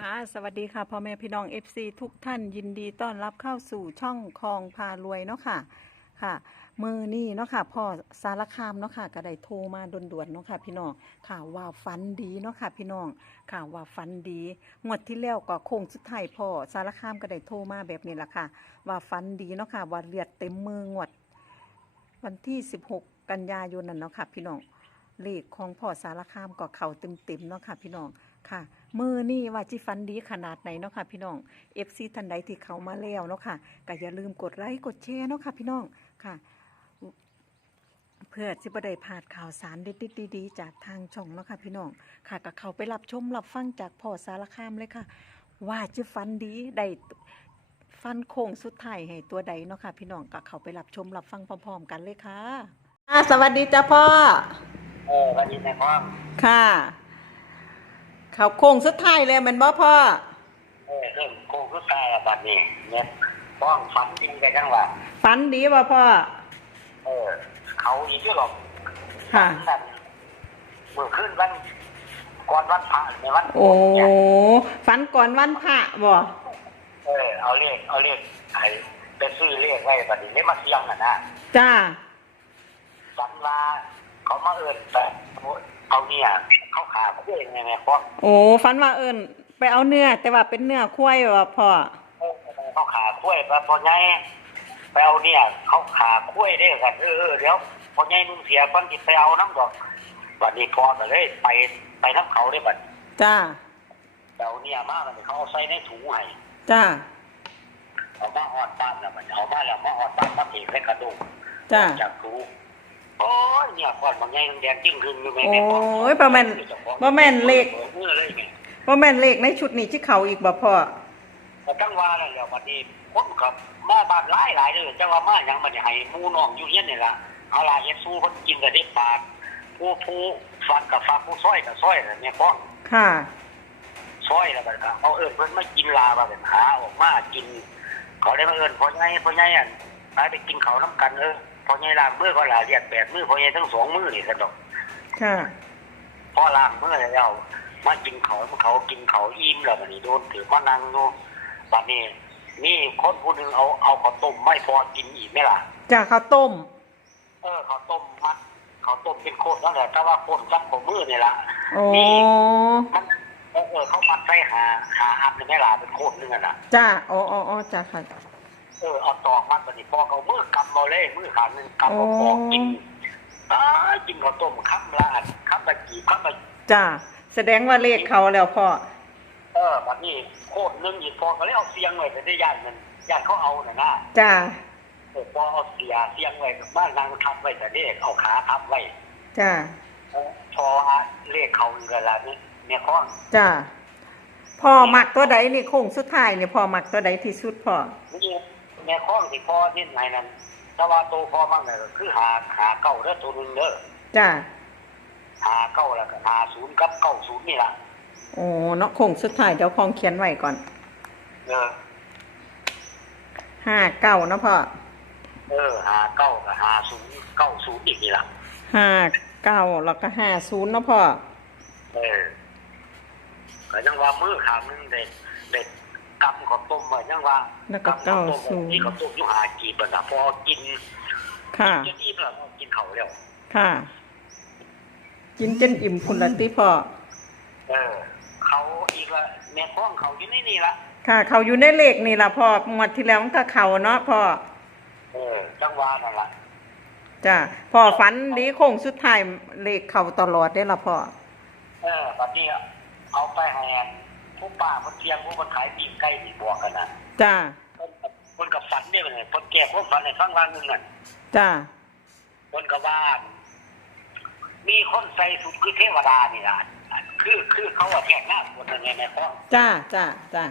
ค่ะสวัสดีค่ะพ่อแม่พี่น้อง FC ทุกท่านยินดีต้อนรับเข้าสู่ช่องคลองพารวยเนาะค่ะค่ะ มือนี่เนาะค่ะพ่อสารคามเนาะค่ะก็ได้โทรมาด่วนๆเนาะค่ะพี่น้องข่าวว่าฟันดีเนาะค่ะพี่น้องข่าวว่าฟันดีงวดที่แล้วก็โค้งสุดท้ายพ่อสารคามก็ได้โทรมาแบบนี้แหละค่ะ ว่าฟันดีเนาะค่ะว่าเลือดเต็มมืองวด วันที่ 16 กันยายนนั่นเนาะค่ะพี่น้องเลขของพ่อสารคามก็เข่าเต็มๆเนาะค่ะพี่น้องค่ะ มือนี่ว่าจิฟันดีขนาดไหนเนาะค่ะพี่น้อง FC ท่านใดที่เขามาแล้วเนาะค่ะก็อย่าลืมกดไลค์กดแชร์เนาะค่ะพี่น้องค่ะ เพื่อจะประได้พลาดข่าวสารเด็ดๆดีๆจากทางช่องเนาะค่ะพี่น้องค่ะก็เขาไปรับชมรับฟังจากพ่อสารคามเลยค่ะ ว่าจะฟันดีได้ฟันโค้งสุดท้ายให้ตัวใดเนาะค่ะพี่น้องก็เขาไปรับชมรับฟังพร้อมๆ กันเลยค่ะ อ่าสวัสดีจ้าพ่อ เออวันนี้ในห้องค่ะ เขาโค้งสุดท้ายเลยแมันบ่พ่อ เออเรื่องโคกุตายอะบัดนี้เนี่ยห้องฝันจริงกันจังหวะฝันดีบ่พ่อ เออ เขาอีกเยอะหรอกค่ะ นั่นเมื่อขึ้นวันก่อนวันพระในวันโอ้เนี่ยฝันก่อนวันพระบ่เออเอาเลขเอาเลขไอ้ไปซื้อเลขไว้บัดนี้เลขมาเสียงอะนะจ้า ฝันว่าเขามาเอิญแต่ เอาเนี่ยเขาขาเขาเองไงแม่พ่อโอ้ฝันว่าเอิญไปเอาเนื้อ แต่ว่าเป็นเนื้อควายบ่พ่อเออเขาขาคุ้ยไปพอไงไปเอาเนี่ยเขาขาคุ้ยได้กันเออเออเดี๋ยวพอไงมึงเสียคนที่ไปเอาน้ำดอกบัดนี้พอก็เลยไปไปน้ำเขาได้บัดจ้าไปเอาเนี่ยมาบัดนี้เขาเอาใส่ในถุงให้จ้าเอามาหอดบ้านแล้วมันเอามาแล้วมาหอดบ้านมาเก็บใส่กระดูกจ้าจากถุง โอ้ยเนี่ยก่อนบางไงแดงจิ้งขึ้นอยู่แม่โอ้แม่พ่ยประมาณประมาณเลขเมื่อเลยไงว่าแม่นเลขในชุดนี้ที่เขาอีกบ่พ่อแต่จังว่านั่นแหละวันนี้คนกับมาบ้านหลายหลายเลยจังว่ามาหยังมันให้หมู่น้องอยู่เฮียนนี่ล่ะเอาล่ะเฮ็ดสู้เพิ่นกินก็ได้ปากผู้ผู้ฟันกับฟักผู้ซอยกับซอยนั่นแม่พ่อค่ะซอยแล้วก็เอาเอิ้นเพิ่นมากินลาว่าเป็นหาออกมากิน เขาได้มาเอิ้นพ่อใหญ่พ่อใหญ่อันไปไปกินข้าวนํกันเออพ่ อใหญ่ล้างมือก็ลาเรียกแปดมือพ่อใหญ่ทั้งสองมือนี่ซั่นดอกค่ะพ่อล้างมือแล้วมากินเขาวเขากินเขาวอิ่มแล้วบัดนี้โดนถือมานั่งอยู่บัดนี้นี่คนผู้หนึงเอาเอาข้าวต้มไม่พอกินอีกไหมล่ะจ้าข้าวต้ม เออข้าวต้มมัดข้าวต้มเป็นโคตรนั่นแหละแต่ว่าโคตรจับของมือนี่ละโอ้มันเออเออเขามัดใส่หาหาอันนี่ไหม่ล่ะเป็นโคตรนึงอะนะจ้าโอ้โอ้โอ้จ้าค่ะ เออเอาตอกมัดบัดนี้พอเขามือกำมาเลยมือขาหนึ่งกำมาพอกินอ้ากินข้าวต้มคำละอันคำละกี่คำละจ้าแสดงว่าเลขเขาแล้วพ่อเออบัดนี้โคตรนึงอีกพอก็เลยเอาเสียงไว้แต่ได้ย่านมันย่านเขาเอาน่ะนะจ้าเออพอเอาเสียเสียงไว้บ้านนางทับไว้แต่เด็กเอาขาทับไว้จ้าเออพอเลขเขาเงินละนี่เนี่ยข้องจ้าพ่อมักตัวใดนี่โค้งสุดท้ายนี่พ่อมักตัวใดที่สุดพ่อนี่ แม่ข้องที่พ่อนี่ไหนนั้นแต่ว่าโตพ่อมากเลยคือหาหาเก้าเด้อตัวหนึงเด้อจ้าหาเก้าแล้วก็หาศูนย์กับเก้าศูนย์นี่ล่ะโอ้เนาะโค้งสุดท้ายเดี๋ยวพองเขียนไว้ก่อนเออห้าเก้าเนาะพ่อเออหาเก้ากับหาศูนย์เก้าศูนย์อีกนี่ล่ะห้าเก้าแล้วก็ห้าศูนย์เนาะพ่อเออก็ยังว่ามือขางนึงเด็กเด็ กกำข้าวต้มมายังว่าแล้วก็กำข้าวต้มเก้าศูนย์นี่ข้าวต้มอยู่หากีบน่ะพอกินค่ะ จะอิ่มแล้วกินเขาวแล้วค่ะ กินจนอิ่มคุณละติพ่อ เออ เขาอีกละแม่ข้องเขาอยู่ในนี่ละค่ะ เขาอยู่ในเลขนี่ล่ะพ่อหมดที่แล้วมันก็เขาเนาะพ่อ เออจังหวะนั่นละจ้าพ่อฝันดีโค้งสุดท้ายเลขเขาตลอดได้อละพ่อ เออบัดนี้เอาไปให้อันผู้ ป้าคนเทียงผู้คนขายปีกไก่ที่บวกกันนะจ้าคนกับคนกับฝันได้เป็นไงคนแก่พวกฝันในฟังวันหนึ่งน่ะจ้าคนกับบ้านมีคนใส่สุดคือเทวดานี่ล่ะคือคือเขาว่าแทงหน้าคนยังไงในห้องจ้าจ้าจ้า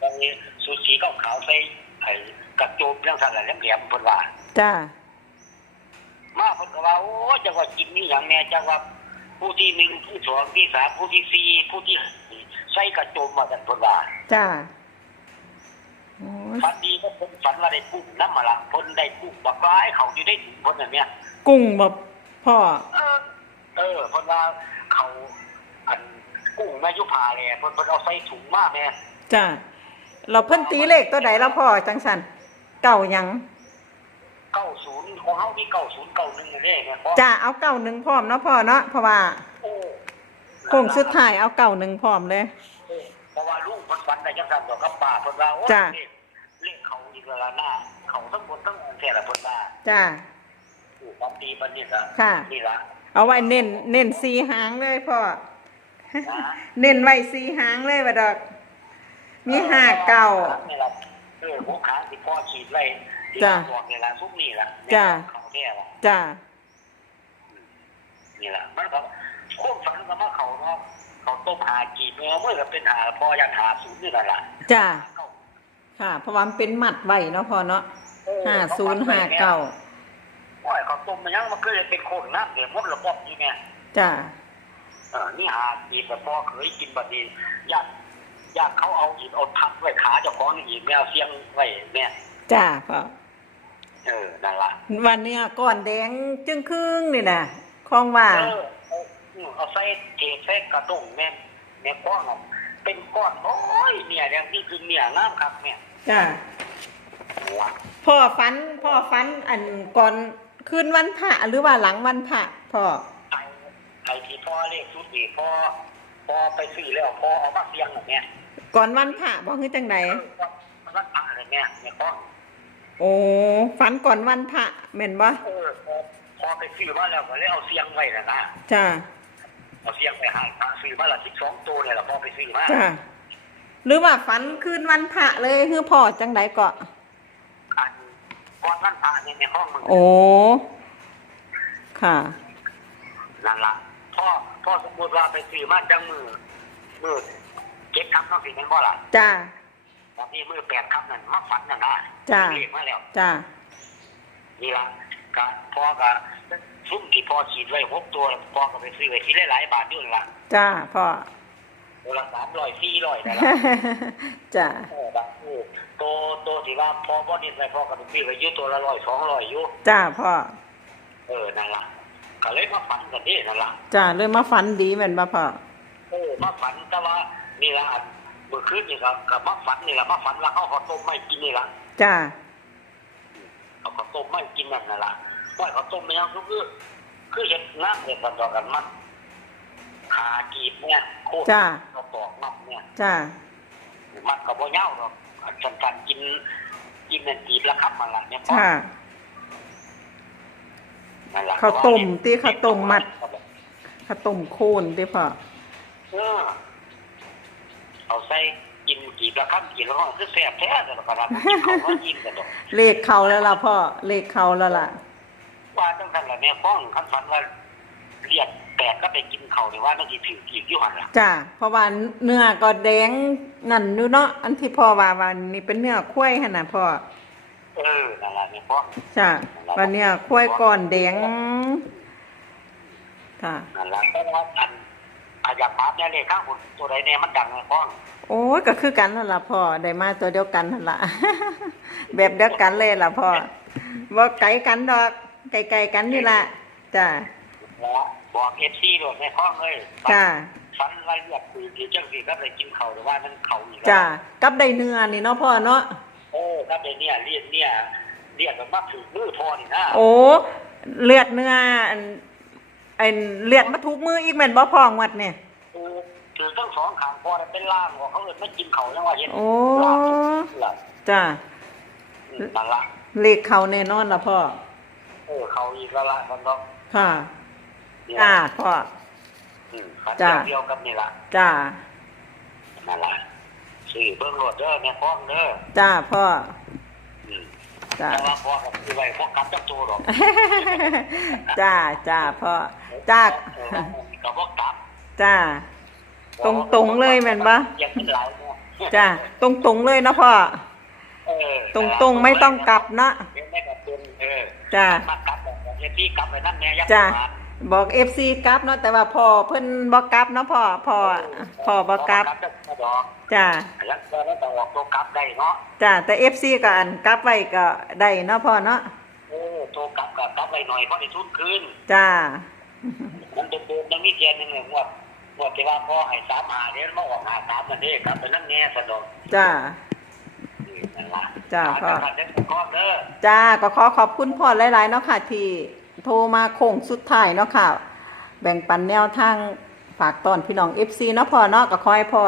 ตรงนี้สูทสีขาวขาวๆใส่ไอ้กระโจมเรื่องสั่นแหละแหลมๆเพิ่นว่าจ้ามาเพิ่นก็ว่าโอ้จังว่ากินนี่อย่างแน่จังว่าผู้ที่หนึ่งผู้สองที่สามผู้ที่สี่ผู้ที่ห้า ใส่กระโจมมากันเพิ่นว่าจ้าโอ้ยฝันดีก็เพิ่นฝันว่าได้กุ้งน้ำมาละเพิ่นได้กุ้งบักร้ายเขาอยู่ได้ถุงเพิ่นน่ะเนี่ยกุ้งบ่พ่อ เออเออเพิ่นว่าเขาอันกุ้งแม่ยุพาเลยเพิ่นเพิ่นเอาใส่ถุงมาแม่ จ้าเราเพิ่นตีเลขตัวใดแล้วพ่อจังสันเก่าหยังเก้าศูนย์ของเฮามีเก้าศูนย์เก้าหนึ่งนี่เนี่ยเพราะจ้าเอาเก่าหนึ่งพร้อมเนาะพ่อเนาะเพราะว่า โอ้ โค้งสุดท้ายเอาเก่าหนึ่งพร้อมเลยเออเพราะว่าลุงเพิ่นฝันได้จังซั่นดอกกับป้าเพิ่นว่าโอ้ยจ้ะเลขเลขเขาอีกแล้วล่ะหน้าเขาทั้งบนทั้งองค์แท้ละเพิ่นว่าจ้า ถูกความดีปานนี้ก็ค่ะ นี่ล่ะเอาไว้เน้นเน้นสีหางเลยพ่อ นะเน้นไว้สีหางเลยว่าดอก มีห้าเก่านี่ล่ะเออหัวขาที่พ่อฉีดไว้ที่จ้ะบอกนี่ล่ะซุปนี่ล่ะจ้ะ เขาแท้ล่ะจ้า นี่ล่ะมันก็ โค้งฝันก็มาเขาเนาะเขาต้มหากีบเนื้อเมื่อก็เป็นหาพอยันหาศูนย์นี่นั่นล่ะจ้าเก้าค่ะ เพราะว่ามันเป็นหมัดไว้เนาะพ่อเนาะเออห้าศูนย์ห้าเก่าโอ้ยเขาต้มมันยังมันก็เลยเป็นโคนน้ำเดี๋ยวมดระบบนี่ไงจ้าเออนี่หากีบแต่พอเคยกินบัดนี้ญาติญาติเขาเอาอีกเอาทับไว้ขาเจ้าของอีกแมวเสียงไว้เนี่ยจ้าพ่อเออนั่นล่ะวันเนี้ยก้อนแดงจึงครึ่งนี่นะคลองว่าเออเอาอืมเอาใส่เทใส่กระด้งแม่นแม่ก้อนเอาเป็นก้อนโอ้ยเนี่ยอย่างที่คือเนี่ยน้ำครับเนี่ยจ้าว่ะพ่อฟันพ่อฟันอันก่อนคืนวันพระหรือว่าหลังวันพระพ่อไอ้ไอ้ที่พ่อเลขชุดนี่พ่อพ่อไปซื้อแล้วพ่อเอามาเสียงแบบเนี้ยก่อนวันพระบอกคือจังไดเออมันก็ตาเลยเนี่ยแม่ก้อน โอ้ฝันก่อนวันพระแม่นบ่เออพอพอไปซื้อมาแล้วก็เลยเอาเสียงไว้นะนะจ้า เอาเสียงไปหาพระซื้อมาละสิบสองตัวเนี่ยแหละพอไปซื้อมาจ้าหรือว่าฝันคืนวันพระเลยคือพ่อจังไดก็อันก้อนท่านพระเนี่ยในห้องมึงโอ้ ค่ะ นั่นละพ่อพ่อสมมติว่าไปซื้อมาจังมือมือเจ็ดคำต้องสิเป็นบ่ล่ะจ้าแบบนี้มือแปดคำนั่นมาฝันนั่นนะจ้ะ เรียกมาแล้วจ้า นี่ละ ก็พ่อก็ซุ้มที่พ่อฉีดไว้หกตัวพ่อก็ไปซื้อไว้ที่หลายๆบาทด้วยละจ้าพ่อตัวละสามร้อยสี่ร้อยนั่นละจ้าเออแบบเออตัวตัวที่ว่าพ่อบ่เน้นไว้พ่อก็ไปซื้อไว้อยู่ตัวละร้อยสองร้อยอยู่จ้าพ่อเออนั่นล่ะก็เลยมาฝันกันนี่นั่นล่ะจ้าเลยมาฝันดีแม่นบ่พ่อเออมาฝันแต่ว่านี่ละอันเมื่อคืนนี่ก็กับมาฝันนี่ละมาฝันว่าเขาขอต้มไม่กินนี่ละจ้า เขาขอต้มไม่กินนั่นน่ะล่ะว่าเขาต้มไม่ยังก็คือคือเห็ดน้ำเนี่ยกันต่อกันมันขากีบเนี่ยโคตรจ้าเราตอกน้ำเนี่ยจ้ามันก็บ่เหย้าหรอกฉันการกินกินนั่นกีบละครับมันละเนี่ยพ่อค่ะนั่นล่ะข้าวต้มตีข้าวต้มมัดข้าวต้มโคนเด้อพ่อเออเอาใส่ กินกี่ประคับกี่แล้วก็คือแซ่บแท้แต่ละครับกินเขาก็ยินกันดอกเลขเขาแล้วล่ะพ่อเลขเขาแล้วล่ะ ว่าตั้งแต่ละแม่ฟ้องคันฝันว่าเรียกแตกก็ไปกินเขาเนี่ยว่าต้องสิถือกี่อยู่หันล่ะจ้าเพราะว่าเนื้อก็แดงนั่นอยู่เนาะอันที่พ่อว่าว่านี่เป็นเนื้อควายหั่นน่ะพ่อเออนั่นล่ะแม่ฟ้องจ้าว่าเนื้อควายก่อนแดงค่ะนั่นล่ะแต่ว่าอันอาอยากมาเนี่ยเลยข้างบนตัวใดเนี่ยมันดังแม่ฟ้อง โอ้ยก็คือกันนั่นล่ะพ่อได้มาตัวเดียวกันนั่นล่ะแบบเดียวกันเลยล่ะพ่อบ่ไกลกันดอกไกลๆกันนี่ล่ะจ้าแล้วบอกเอฟซีด้วยแม่ฟ้องเลยจ้าฝันว่าเรียกคือเดี๋ยวจังสิก็ไปกินเขาหรือว่ามันเขาอีกแล้วจ้ากับได้เนื้อนี่เนาะพ่อเนาะเออถ้าเป็นเนี่ยเรียกเนี่ยเรียกแบบว่าถือมือพอนี่นะโอ้เลือดเนื้ออันอันเลือดมาทุกมืออีกแม่นบ่พองวัดเนี่ย คือคือทั้งสองขางพอแต่เป็นล่างของเขาเลยไม่กินเขายังว่าเห็นโอ้ ล่างหลับจ้านั่นละเลขเขาแน่นอนล่ะพ่อ เออเขาอีกและละคนเนาะค่ะเนี่ยอ่าพ่อ อืมขันจ้ะ เดียวกับนี่ละจ้านั่นละซื้อเบิ้งรถเด้อแม่พ้องเด้อจ้าพ่อ อืมจ้า แต่ว่าพ่อกับซื้อไว้พ่อกลับจับตัวหรอกจ้าจ้าพ่อจ้าเออกับพ่อกลับ จ้า ตรงๆเลยแม่นปะยังเป็นหลายเนาะจ้าตรงๆเลยเนาะพ่อเออตรงๆไม่ต้องกลับเนาะไม่กลับเป็นเออจ้ามากลับแบบเอพี่กลับไปนั่นแน่ยักษ์จ้ะมาบอกเอฟซีกลับเนาะแต่ว่าพ่อเพิ่นบ่กลับเนาะพ่อพ่อพ่อบ่กลับจะมาดอกจ้าแล้วก็แล้วแต่ออกตัวกลับได้เนาะจ้าแต่เอฟซีก็อันกลับไว้ก็ได้เนาะพ่อเนาะเออตัวกลับกับกลับไปหน่อยเพราะได้ทุนคืนจ้ามันเดินๆยังมีแกนหนึ่งเลยว่าง วดที่ว่าพ่อให้สามหาเดือนมาออกหาสามมันนี่ครับเป็นนั่นแน่สนุกจ้านั่นล่ะจ้าพ่อขอเด็กก้อนเด้อจ้าก็ขอขอบคุณพ่อหลายๆเนาะค่ะ ที่โทรมาโค้งสุดท้ายเนาะค่ะ แบ่งปันแนวทางฝากตอนพี่น้อง FC เนาะพ่อเนาะก็ขอให้พ่อ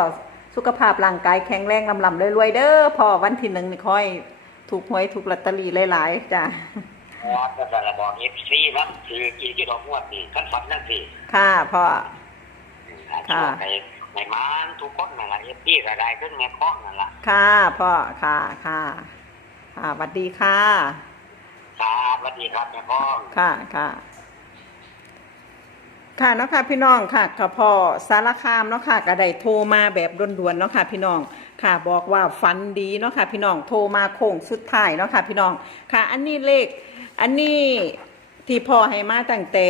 สุขภาพร่างกายแข็งแรงลำลำรวยๆเด้อพ่อวันที่หนึ่งนี่ขอให้ถูกหวยถูกลอตเตอรี่หลายๆจ้าครับก็จะบอกเอฟซีนั่นคือกี่ที่ดอกงวดนี่ขั้นฝันนั่นสิค่ะพ่อ ค่ะ ในในมานทุกคนนั่นแหละเอฟซีก็ได้ขึ้นในข้องนั่นแหละค่ะพ่อค่ะค่ะค่ะสวัสดีค่ะครับสวัสดีครับในข้องค่ะค่ะค่ะเนาะค่ะพี่น้องค่ะกับพ่อสารคามเนาะค่ะก็ได้โทรมาแบบด่วนๆเนาะค่ะพี่น้องค่ะบอกว่าฝันดีเนาะค่ะพี่น้องโทรมาโค้งสุดท้ายเนาะค่ะพี่น้องค่ะ อันนี้เลข อันนี้ที่พ่อให้มาตั้งแต่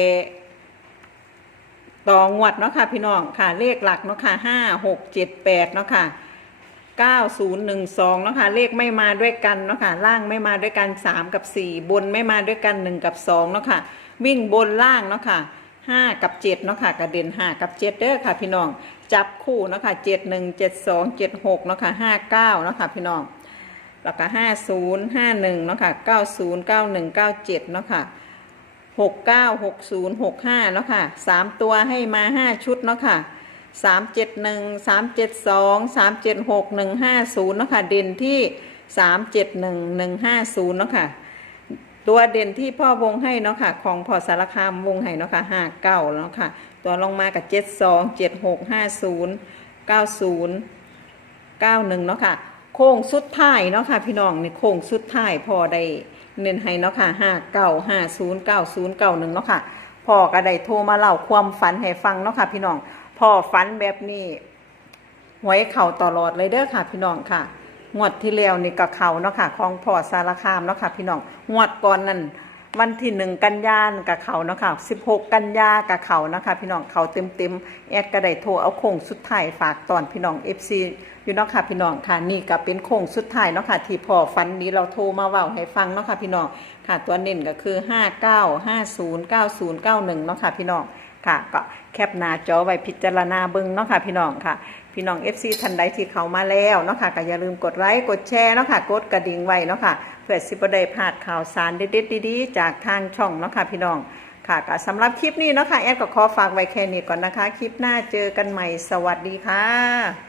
ต่องวดเนาะค่ะพี่น้องค่ะเลขหลักเนาะค่ะห้าหกเจ็ดแปดเนาะค่ะ9012เนาะค่ะเลขไม่มาด้วยกันเนาะค่ะล่างไม่มาด้วยกัน3กับ4บนไม่มาด้วยกัน1กับ2เนาะค่ะวิ่งบนล่างเนาะค่ะ5กับ7เนาะค่ะกระเด็น5กับ7เด้อค่ะ พี่น้องจับคู่เนาะค่ะ71 72 76เจ็ดสองเจ็ดหกเนาะค่ะ59เก้าเนาะค่ะพี่น้องแล้วก็50 51เนาะค่ะ90 91 97เนาะค่ะ 69 60 65เนาะค่ะ3ตัวให้มา5ชุดเนาะค่ะสามเจ็ดหนึ่งสามเจ็ดสองสามเจ็ดหกหนึ่งห้าศูนย์เนาะค่ะเด่นที่สามเจ็ดหนึ่งหนึ่งห้าศูนย์เนาะค่ะตัวเด่นที่พ่อวงให้เนาะค่ะ ของพ่อสารคามวงให้เนาะค่ะห้าเก้าเนาะค่ะ ตัวลงมากับเจ็ดสองเจ็ดหกห้าศูนย์เก้าศูนย์เก้าหนึ่งเนาะค่ะ โค้งสุดท้ายเนาะค่ะ พี่น้องนี่โค้งสุดท้ายพอได้ เน้นให้เนาะค่ะห้าเก้าห้าศูนย์เก้าศูนย์เก้าหนึ่งเนาะค่ะพ่อก็ได้โทรมาเล่าความฝันให้ฟังเนาะค่ะพี่น้องพ่อฝันแบบนี้หวยเข่าตลอดเลยเด้อค่ะ พี่น้องค่ะงวดที่แล้วนี่ก็เข่าเนาะค่ะของพ่อสารคามเนาะค่ะพี่น้องงวดก่อนนั่น วันที่หนึ่งกันยานกับเขาเนาะค่ะสิบหกกันยากับเขาเนาะค่ะพี่น้องเขาเต็มเต็มแอดก็ได้โทรเอาโค้งสุดท้ายฝากตอนพี่น้องเอฟซีอยู่เนาะค่ะพี่น้องค่ะนี่ก็เป็นโค้งสุดท้ายเนาะค่ะที่พ่อฝันนี้เราโทรมาเว้าให้ฟังเนาะค่ะพี่น้องค่ะ ตัวเน้นก็คือห้าเก้าห้าศูนย์เก้าศูนย์เก้าหนึ่งเนาะค่ะพี่น้องค่ะก็แคปหน้าจอไว้พิจารณาเบิ่งเนาะค่ะพี่น้องค่ะ พี่น้อง FC ทันใดที่เข้ามาแล้วเนาะค่ะก็อย่าลืมกดไลค์กดแชร์เนาะค่ะกดกระดิ่งไว้เนาะค่ะเพื่อสิบ่ได้พลาดข่าวสารเด็ดๆดีๆจากทางช่องเนาะค่ะพี่น้องค่ะก็สำหรับคลิปนี้เนาะค่ะแอดก็ขอฝากไว้แค่นี้ก่อนนะคะ คลิปหน้าเจอกันใหม่สวัสดีค่ะ